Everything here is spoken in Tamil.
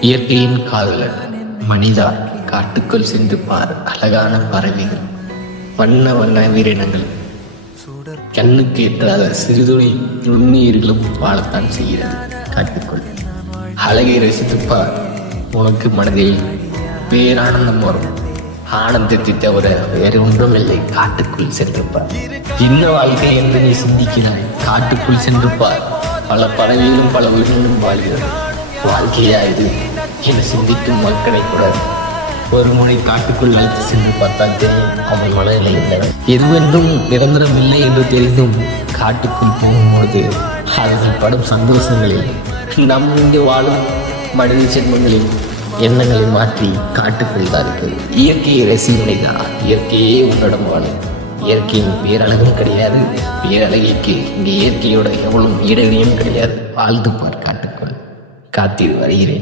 இயற்கையின் காதலன் மனிதா காட்டுக்குள் சென்று பார் அழகான பறவைகள் வண்ண வண்ண வீரினங்கள் கண்ணுக்கு எட்டாத சிறுதுளி நுண்ணுயிர்களும் வாழத்தான் செய்கிறது. காட்டுக்குள் அழகை ரசித்து பார் உனக்கு மனதில் பேரானந்தம் வரும். ஆனந்தத்தை தவிர வேறு ஒன்றும் இல்லை காட்டுக்குள் சென்று பார். என்ன வாழ்க்கை என்று நீ சிந்திக்கிறாய். காட்டுக்குள் சென்று பார். பல பறவைகளும் பல உயிரினும் வாழ்கிறது. வாழ்க்கையா இது என சிந்திக்கும் மக்களை கூட ஒரு முறை காட்டுக்குள் அழைத்து சென்று பார்த்தால் தெரியும் அவன் மனநிலை இல்லை எதுவென்றும் நிரந்தரம் இல்லை என்று தெரிந்தும் காட்டுக்குள் போகும்போது அவர்கள் படும் சந்தோஷங்களில் நம் இங்கு வாழும் மனித ஜென்மங்களில் எண்ணங்களை மாற்றி காட்டுக்குள் தான் இருக்குது இயற்கையை ரசிகனைதா இயற்கையே உன்னிடம் வாழும். இயற்கையின் பேரழகும் கிடையாது. பேரழகிக்கு இங்கே இயற்கையோட எவ்வளவு இடைவெளியும் கிடையாது. வாழ்ந்து பார் காட்டுக்கு காத்திரு வருகிறேன்